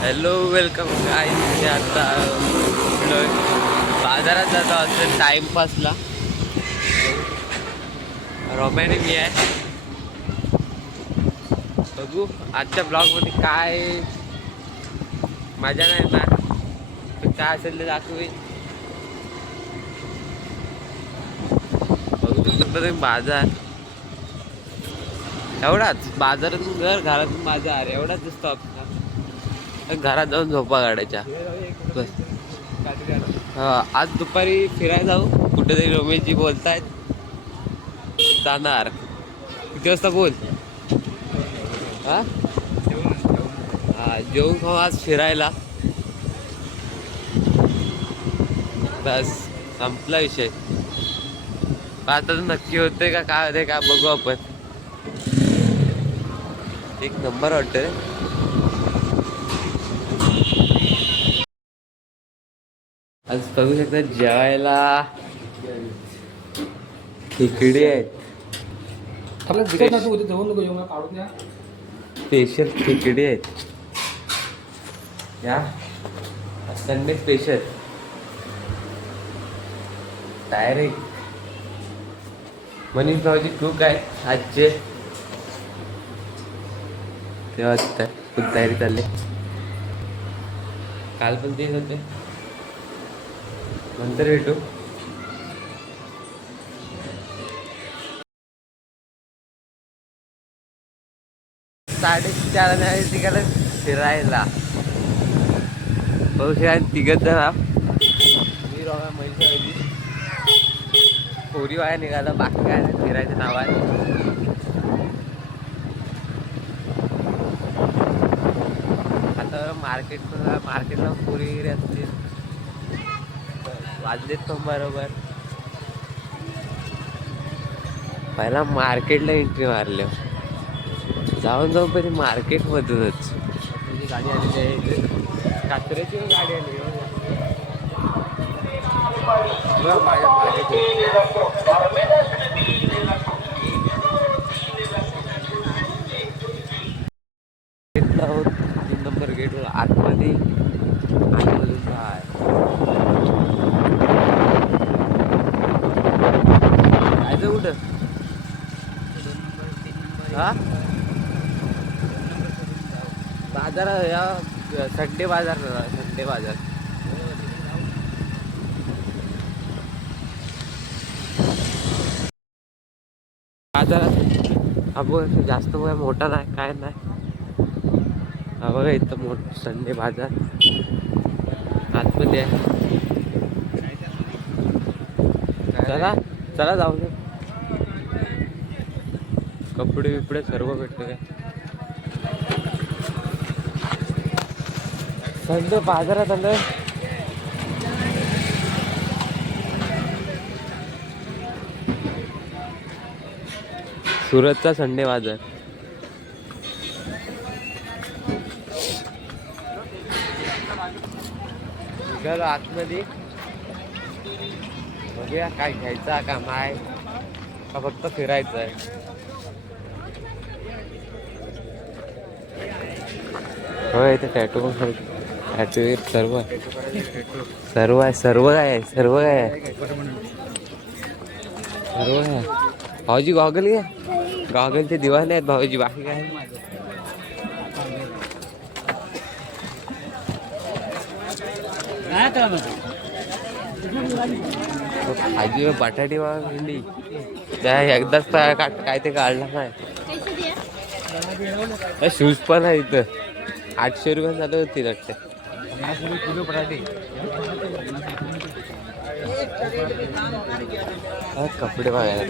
Hello welcome काय आता बाजारात जातो असं टाइमपासला. रोमॅने मी आहे. बघू आजच्या ब्लॉगमध्ये काय मजा नाही येणार, पण काय असेल ते दाखवेन. बघू तुम्ही बाजार एवढाच, बाजारातून घर, घरातून बाजार एवढाच दिसतो आपला. घरात जाऊन झोपा काढायच्या बस. आज दुपारी फिरायला जाऊ कुठेतरी. रमेशजी बोलतायत जाणार. किती वाजता बोल? हा जेवून खाऊ आज फिरायला. बस संपला विषय. आता तर नक्की होते का काय होते का बघू आपण. एक नंबर वाटतंय. आज बघू शकता जेवायला खेकडे आहेत. स्पेशल खेकडे आहेत या संडे स्पेशल. डायरेक्ट मनीष भाऊजी कुक आहेत आजचे. तेव्हा खूप तयारी चालली. काल पण तेच होते. नंतर भेटू. साडेचार तिकडे फिरायला बघू शकता. तिघच जण मी रोगा महिला पोरी वाया निघाला. बाकी काय नाही, फिरायचं नाव आहे. आता मार्केटला पोरी वगैरे असतील. वाजलेत पण बरोबर. पहिला मार्केटला एंट्री मारल्या. जाऊन पहिले मार्केटमधूनच गाडी आलेली आहे. कात्र्याची गाडी आली माझ्या आहोत 3 नंबर गेटवर आतमध्ये. आतमधून काय जायचं कुठं? हा बाजार या संडे बाजार. संडे बाजार बाजारात आपण जास्त मोठा नाही काय नाही. हा बघा इथं मोठं संडे बाजार आतमध्ये आहे. चला चला जाऊ दे. कपडे बिपडे सर्व भेटतं काय. संडे बाजारात आलं. सुरतचा संडे बाजार. निघालो आतमध्ये. बघूया काय घ्यायचा का नाही, का फक्त फिरायचं आहे. होय इथे टॅटू पण टॅटू सर्व सर्व आहे. सर्व काय आहे, सर्व काय आहे, सर्व आहे. भाऊजी गॉगल घ्या. गॉगलचे दिवाने आहेत भाऊजी. बाकी काय भाजी बटाटी भेंडी त्या एकदाच काय ते काढला नाही. शूज पण आहे इथं. 800 रुपये झालं होती वाटतं. कपडे बघायला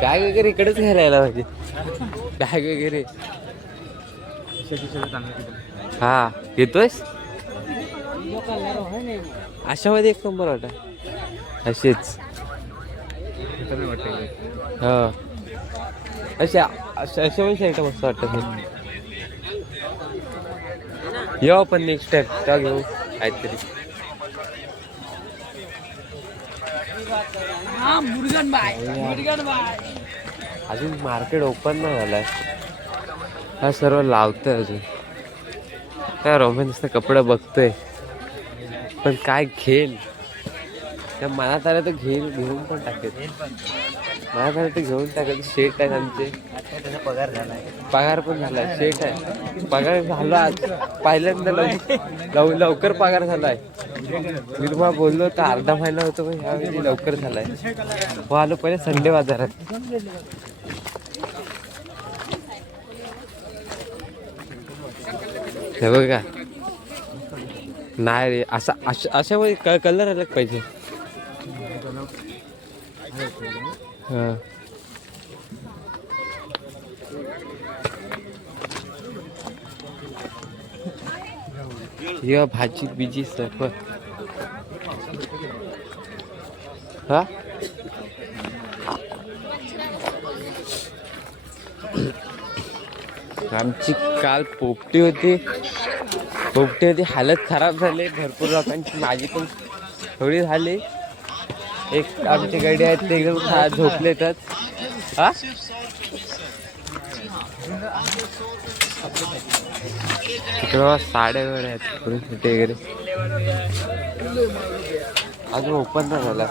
बॅग वगैरे इकडेच घ्यायला पाहिजे. बॅग वगैरे हा येतोयस. अशामध्ये एक नंबर वाटा. असेच हा अशा अशा पण शर्ट मस्त वाटतं. येऊ आपण नेक्स्ट टाइम तेव्हा घेऊ काहीतरी. अजून मार्केट ओपन नाही झालंय. हा सर्व लावतोय अजून. काय रोमन नुसतं कपडे बघतोय, पण काय घेईल त्या मनात आलं तर घेऊन पण टाकेल. मनात आलं तर घेऊन टाकेल. शेट आहे आमचे, पगार पण झालाय. शेट आहे, पगार झाला आज पहिल्यांदा. लवकर पगार झालाय. मी तुम्हाला बोललो तर अर्धा महिना होतो, पण ह्यावेळी लवकर झालाय. हो आलो पहिले संडे बाजारात. हे बघा, नाही रे, अशा वेळी कलर अलग पाहिजे. हा, ये भाजी बिजी सर्व. हा, आमची काल पोपटी होती, हालत खराब झाली भरपूर लोकांची. माझी पण थोडी झाली. एक आमची गाडी आहेत ते घेऊन झोपले तर. हा, साड्या वगैरे आहेत छोटे वगैरे. अजून ओपन नाही झाला.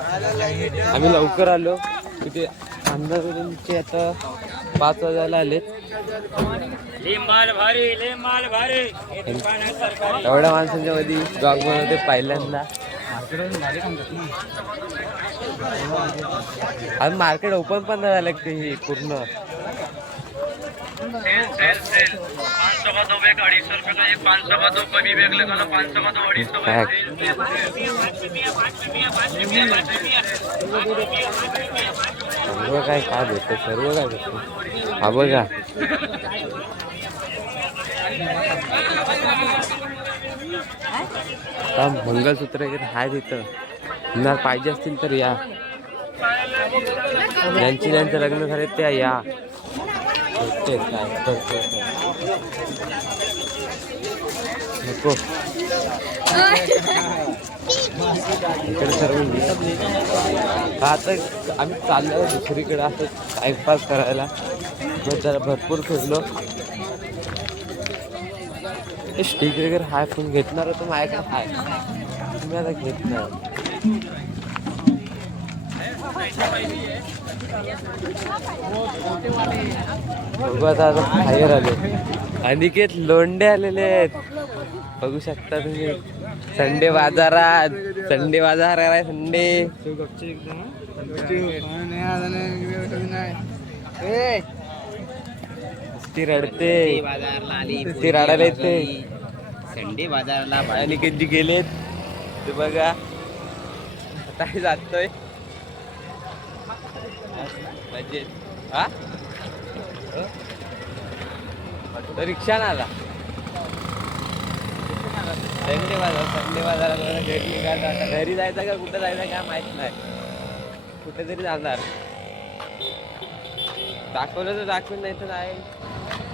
आम्ही लवकर आलो. तिथे अंधारूनचे आता 5 वाजायला आलेत. एवढ्या माणसांच्या मध्ये ब्लॉग बनवते पहिल्यांदा. आज मार्केट ओपन पण नाही झालं ते पूर्ण. सर्व काय भेटतं, सर्व काय भेटतं. हा बघा, मंगलसूत्र वगैरे आहे तिथं. जर पाहिजे असतील तर या. ज्यांचं लग्न झाले त्या या. नको इकडे सर्व. आता आम्ही चाललो दुसरीकडे असं टाइमपास करायला. जरा भरपूर फिरलो. स्टिक वगैरे हाय पण घेतणार होतो माझ्याकडे हाय. तुम्ही आता घेत नाही. बघू आता बाहेर आलो. अनिकेत लोंढे आलेले आहेत, बघू शकता तुम्ही. संडे बाजारात, संडे बाजार आहे. संडे ती रडते, ती रडायला येते. संडे बाजारला अनिकेत जी गेलेत ते बघा. आता जातोय. हा, रिक्षा आला. संडे बाजारात घरी जायचं का कुठं जायचं काय माहित नाही. कुठेतरी जाणार. दाखवलं तर दाखवून, नाही तर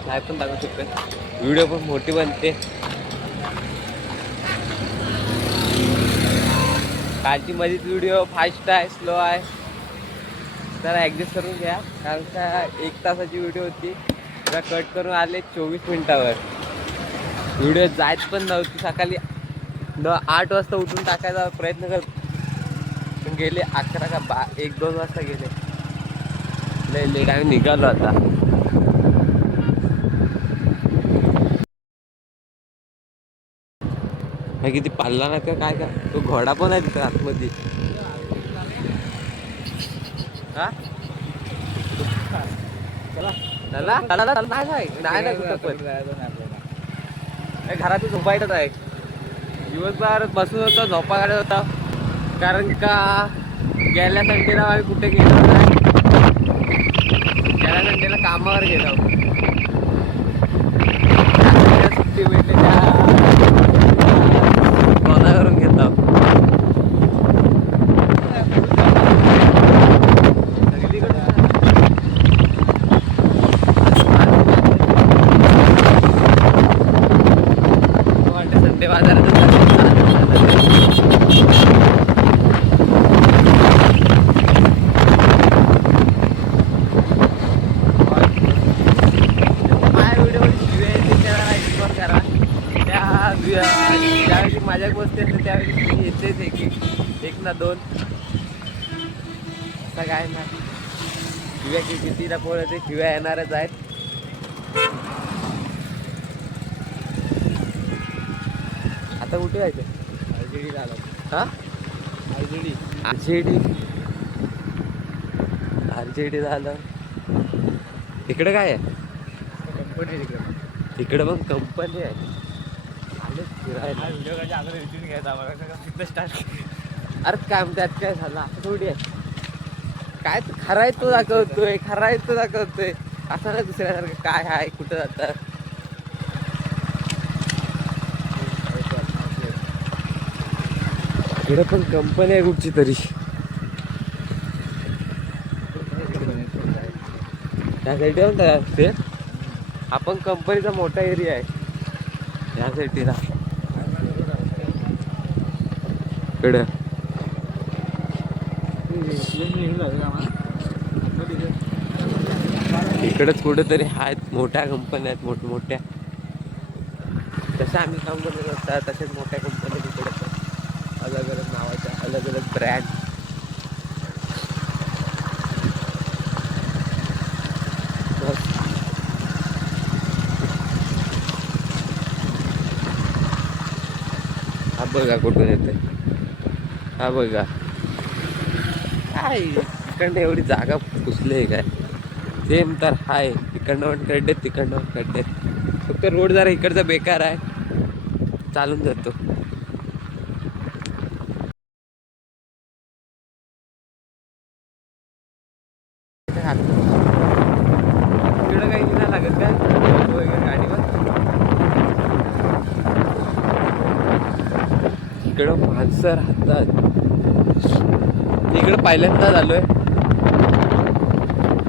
नाही पण दाखवू शकतो. व्हिडिओ पण मोठी बनते. कालची मधीच व्हिडिओ फास्ट आहे, स्लो आहे, तर ॲडजस्ट करून घ्या. कारण का 1 तासाची व्हिडिओ होती, जरा कट करून आले 24 मिनिटावर. व्हिडिओ जायच पण नव्हती. सकाळी 8 वाजता उठून टाकायचा प्रयत्न करत, पण गेले 11 का 1-2 वाजता गेले. लय लेट आम्ही निघालो आता. किती पाळला ना का काय का. तो घोडा पण आहे तिथं आतमध्ये. हा, चला नाही कुठं पण. घरात झोपायचंच आहे. दिवसभर बसून होता, झोपा काढत होता. कारण का गेल्या संडेला आम्ही कुठे गेलो नाही. गेल्या संडेला कामावर गेलो. सुट्टी भेटली त्या करून घेतो. संडे बाजारात माझ्या गोष्टी असते त्यावेळी येतेच एक ना दोन, असं काय ना. शिव्या कितीला पोळते, शिव्या येणारच आहेत. आता कुठे जायचं? RJD झालं. हा RJD झालं. तिकडे काय आहे? कंपनी तिकडे पण कंपनी आहे. अरे काय त्यात काय झालं असं थोडी आहे. काय खरा आहे तो दाखवतोय, खरा आहे तो दाखवतोय, असं नाही दुसऱ्यासारखं काय आहे कुठं जातं. इकडे पण कंपनी आहे कुठची तरी. त्या साईडला पण तयार असते. आपण कंपनीचा मोठा एरिया आहे या साईडला. इकडे इकडेच कुठेतरी आहेत मोठ्या कंपन्या आहेत, मोठमोठ्या. तसं आम्ही काम करत असतात तसेच मोठ्या कंपन्या तिकडे पण अलग अलग नावाच्या, अलग अलग ब्रँड. हा बघा कुठून येते, हा बघा काय इकडनं एवढी जागा पुसले काय. सेम तर हाय, इकडनं पण खड्डे तिकडनं पण खड्डे. फक्त रोड जरा इकडचा बेकार आहे, चालून जातो. इकडं काही नाही लागत काय वगैरे गाडीवर. इकडं माणसं राहतात. इकडं पहिल्यांदा झालोय,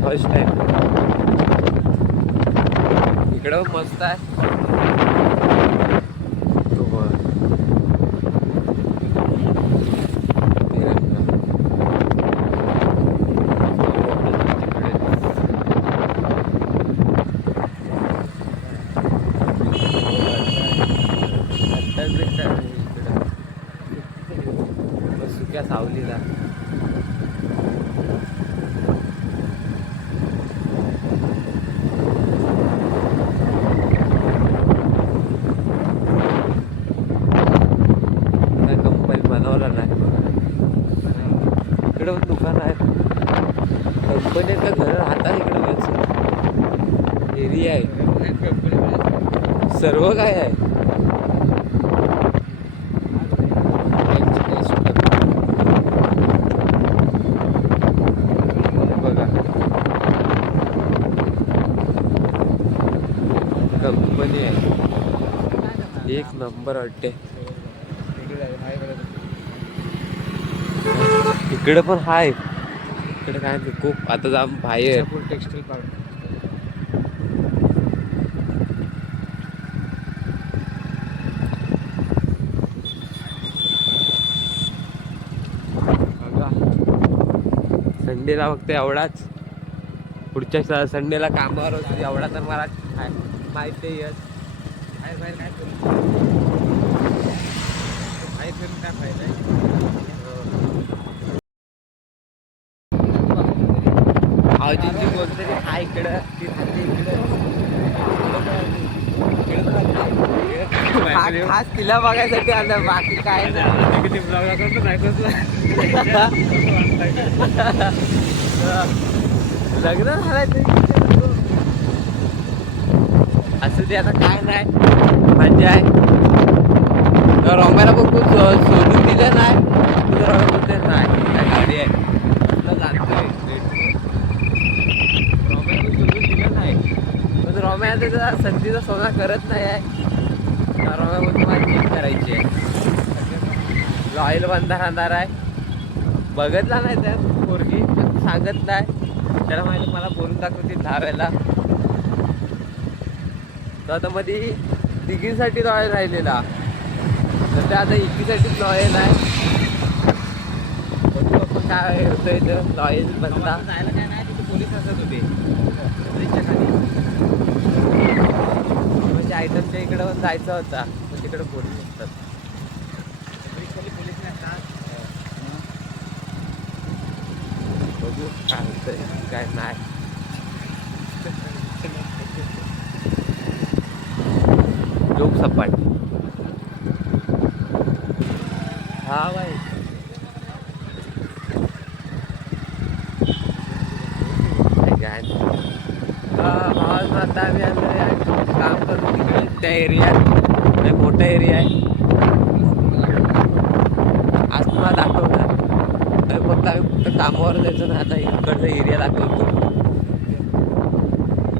फर्स्ट टाइम. इकडं मस्त आहे. सुक्या सावलीला कंपनी बनवला नाही. इकडे पण दुकान आहेत, कंपनीचं घर राहतात इकडे. माणसं एरिया आहे, सर्व काय आहे. बघा कंपनी आहे, एक नंबर वाटते. इकडे पण हाय. इकडे काय खूप आता जाम बाहेर टेक्सटाईल पार्क. संडेला फक्त एवढाच, पुढच्या संडेला कामावर होतो एवढा तर मला माहिती आहे. बाहेर काय फिरून काय फायदा आहे. आजींची बोलते हा इकडं ती राहते इकडं. खास तिला बघायसाठी आलं, बाकी काय नाही. लग्न झालंय असं ते आता काय नाही, मजा आहे. रॉम्याला पण खूप शोधून दिलं नाही, बोलते नाही काय गाडी आहे तुला जाणतोय. रॉम्याला पण शोधून दिलं नाही, पण रॉम्या त्याचा संधीचा सोना करत नाही आहे. रॉम्या पण तुम्हाला चेक करायची आहे. लॉयल बंदा राहणार आहे, बघितला नाही त्यात पोरगी, सांगत नाही. त्याला माहिती मला बोलून दाखवतील 10 वेळेला. तर आता मध्ये तिघींसाठी लॉयल राहिलेला, तर त्या आता एकीसाठीच लॉयल आहे. पण काय होतंय तर लॉयल बंदा जायला काय नाही. तिथे पोलीस असत होते ब्रिजच्या खाली, म्हणजे आयटमच्या इकडं पण जायचं होता, पण तिकडं पोलीस असतात. बघू काय होतंय काय नाही. लोक सपाट हा बाई आता आम्ही आलोय काम करतो तिकडे त्या एरियात. मोठा एरिया आहे. आज तुम्हाला दाखवणार फक्त आम्ही फक्त कामावर जायचं ना. आता इकडचा एरिया दाखवतो.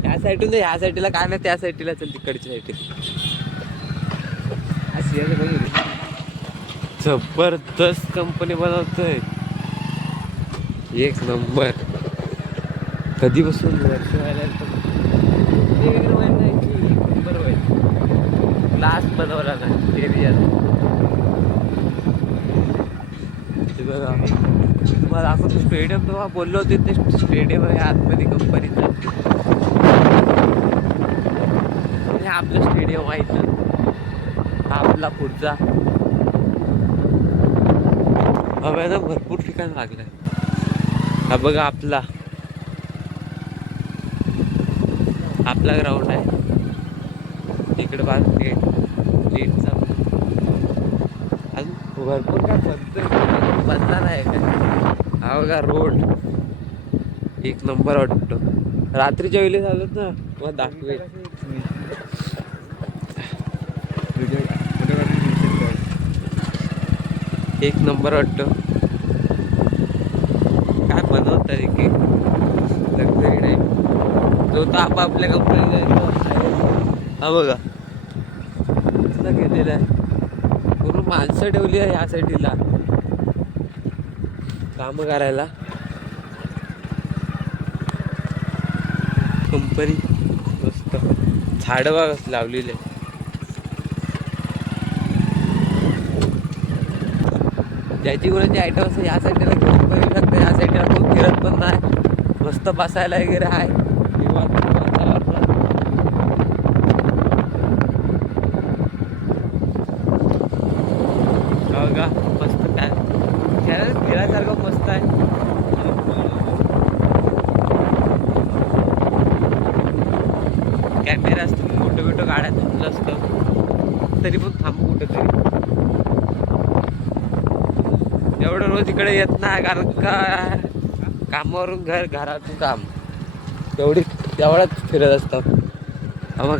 ह्या साईडून ह्या साईडला काय नाही, त्या साईडला चल तिकडच्या साईडला. जबरदस्त कंपनी बनवतोय एक नंबर. कधीपासून वर्ष व्हायला क्लास बनवला ना एरियात. बघा तुम्हाला आपण स्टेडियम तेव्हा बोललो होते ते स्टेडियम आहे आतमध्ये कंपनीचं. हे आपलं स्टेडियम आहे इथं. हा आपला पुढचा हव्यानं भरपूर ठिकाण लागलंय. हा बघा आपला ग्राउंड आहे. इकडे लीडचा अजून भरपूर काय बनणार आहे काय. हा बघा रोड एक नंबर वाटतो. रात्रीच्या वेळेस झालं ना मग दाखवेल. एक नंबर वाटतो. काय बनवतात की लक्झरी टाईप. जो तर आपापल्या कंपनीला हा बघा केलेलं आहे. पूर्ण माणसं ठेवली आहे ह्या साईडला काम करायला. कंपनी मस्त झाडं बघ लावलेले. ज्याची कोणाची आयटम असं या साईडला घेऊन पण येऊ शकते. या साईडला कोण फिरत पण नाही. मस्त बसायला वगैरे आहे. बघा मस्त काय फिरायसारखं मस्त आहे. कॅमेरा असतो मोठं गाड्या तुमचं असतं तरी पण थांबू कुठेतरी. एवढं रोज इकडे येत नाही कारण का कामावरून घरातून काम तेवढ्याच फिरत असतात. हा बघ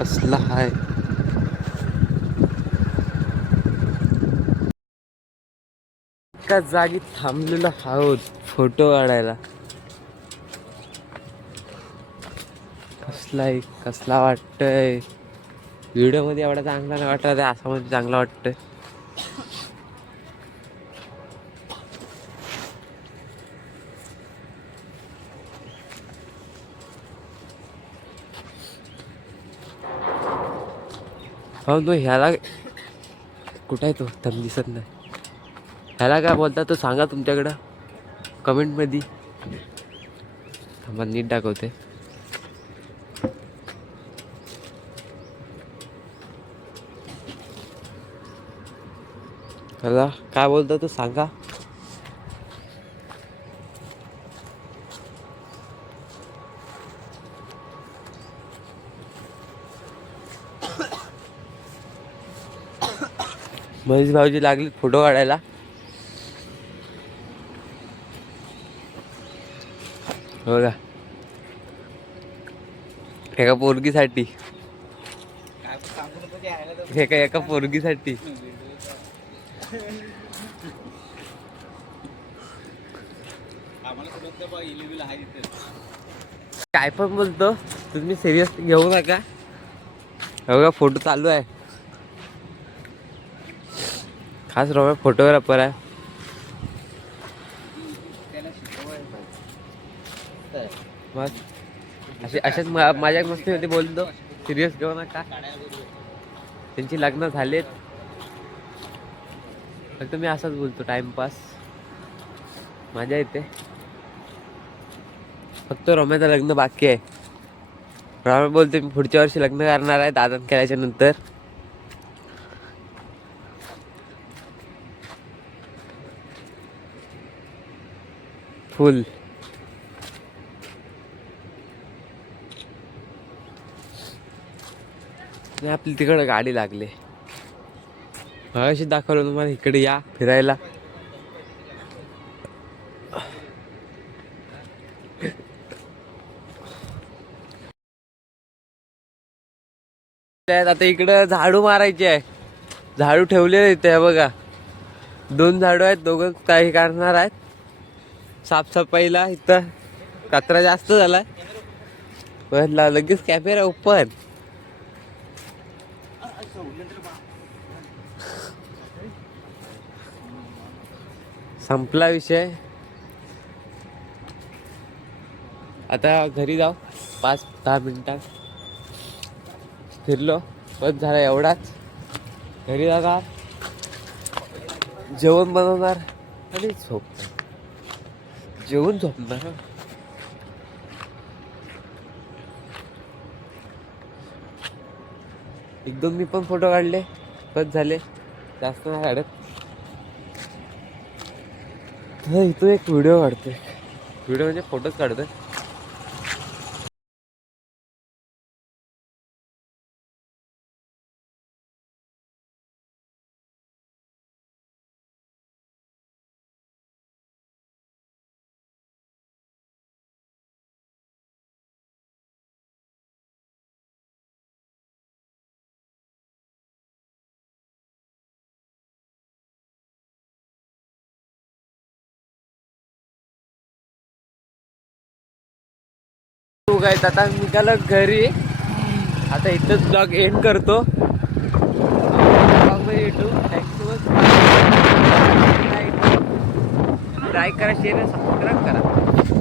कसला आहे. एका जागी थांबलेला आहोत फोटो काढायला. कसला वाटतंय. व्हिडिओ मध्ये एवढा चांगला नाही वाटत, असा मध्ये चांगला वाटतंय. हो तो ह्याला कुठं आहे तो तर दिसत नाही. ह्याला काय बोलता तो सांगा तुमच्याकडं कमेंटमध्ये. थांबा नीट दाखवते. ह्याला काय बोलता तो सांगा. महेश भाऊजी लागले फोटो काढायला. बघा एका पोरगीसाठी एका पोरगीसाठी काय पण बोलतो तुम्ही सिरियस घेऊ नका. बघा फोटो चालू आहे. खास रोम्या फोटोग्राफर आहे. अशाच माझ्या मस्तीमध्ये बोलतो सिरियस घेऊ नका. त्यांची लग्न झालेत फक्त मी असाच बोलतो टाइमपास मजा येते. फक्त रोम्याचं लग्न बाकी आहे. रोम्या बोलते मी पुढच्या वर्षी लग्न करणार आहे दादा खेळायच्या नंतर. फुल. आपली तिकडं गाडी लागली. अशी दाखवलं तुम्हाला, इकडे या फिरायला. आता इकडं झाडू मारायचे आहे. झाडू ठेवलेले इथे बघा. 2 झाडू आहेत, दोघं काही करणार आहेत साफसफाईला. इथं कचरा जास्त झालाय. लगेच कॅमेरा ओपन. संपला विषय. आता घरी जाऊ. 5-10 मिनिटात फिरलो, बस झाला एवढाच. घरी जाणार, जेवण बनवणार आणि झोपणार. जेवण झोपणार. एकदम मी पण फोटो काढले, बस झाले, जास्त नाही काढत. इथं एक व्हिडिओ काढतोय. व्हिडिओ म्हणजे फोटोच काढतोय. गाइस, आता निघालो घरी. आता इथंच ब्लॉग एंड करतो. लाईक करा, शेअर, सबस्क्राईब करा.